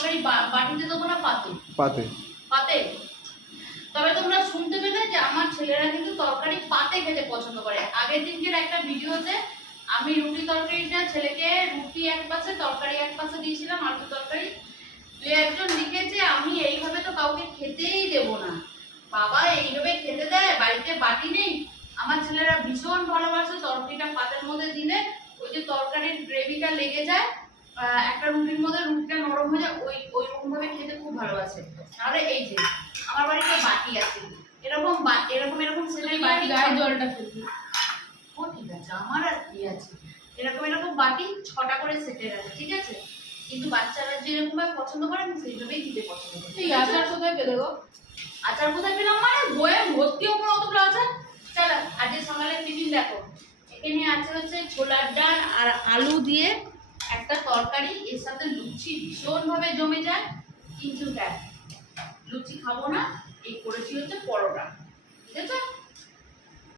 তরকারি বাটিতে দেবো না পাতে? পাতে। পাতে। তবে তোমরা শুনতে পেলে যে আমার ছেলেরা কিন্তু তরকারি পাতে খেতে পছন্দ করে। আগের দিনকের একটা ভিডিওতে আমি রুটি তরকারিটা ছেলেকে রুটি এক পাশে তরকারি এক পাশে দিয়েছিলাম, আলু তরকারি। তুই একজন লিখেছে আমি এইভাবে তো কাউকে খেতেই দেবো না, বাবা এইভাবে খেতে দেয়, বাড়িতে বাটি নেই। আমার ছেলেরা ভীষণ ভালোবাসে তরকারিটা পাতের মধ্যে দিলে, ওই যে তরকারির গ্রেভিটা লেগে যায় একটা রুটির মধ্যে, রুটিটা নরম হয়ে যায়, ওই রকম ভাবে খেতে খুব ভালোবাসে। তাহলে এই যে আমার বাড়িতে বাটি আছে, এরকম এরকম ছেলের বাটি গায়ে জলটা ফেলবি। ও ঠিক আছে, আমার আর কি আছে, এরকম বাটি 6টা করে সেটের আছে, ঠিক আছে। কিন্তু বাচ্চারা যেরকম ভাবে পছন্দ করে আমি সেইভাবেই দিতে পছন্দ করি। এই আচার কোথায় পেলে গো? আচার কোথায় পেলাম মানে বয়ে ভর্তি ওপর অতগুলো আচার। চলো আজকে সকালে টিফিন দেখো, এখানে আছে হচ্ছে ছোলার ডাল আর আলু দিয়ে একটা তরকারি, এর সাথে লুচি ভীষণ ভাবে জমে যায়। কিন্তু দেখ লুচি খাবো না, এই করেছি হচ্ছে পরোটা, ঠিক আছে।